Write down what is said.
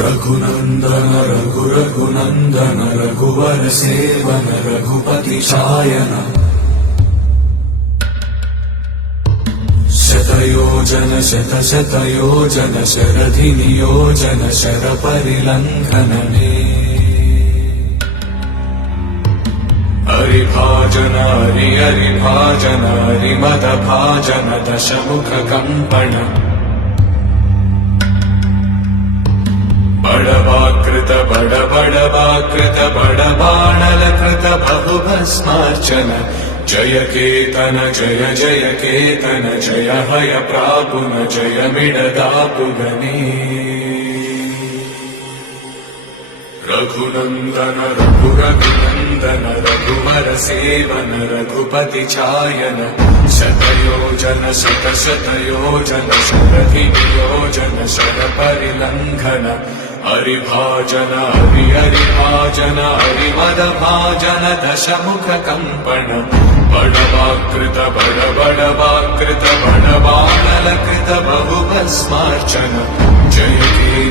रघुनंदन रघुनंदन रघुवर seven Raghupati चायन शतयोजन शतयोजन शरधि नियोजन sir परिलंघन हरिभाजन हरिभाजन हरिमद भाजन दशमुख कंपन बड़वाकृत बड़बाणलकृत बहुभस्मार्चन जय केतन जय केतन जय हय प्रापुन जय मिडदापुगने रघुनंदन रघुनंदन रघुवर सेवन रघुपति चायन शतयोजन शतयोजन शरधि नियोजन शर परिलंघन हरिभाजन हरिभाजन हरिमद भाजन दशमुख कंपन बड़वाकृत बड़बाणलकृत बहुभस्मार्चन जय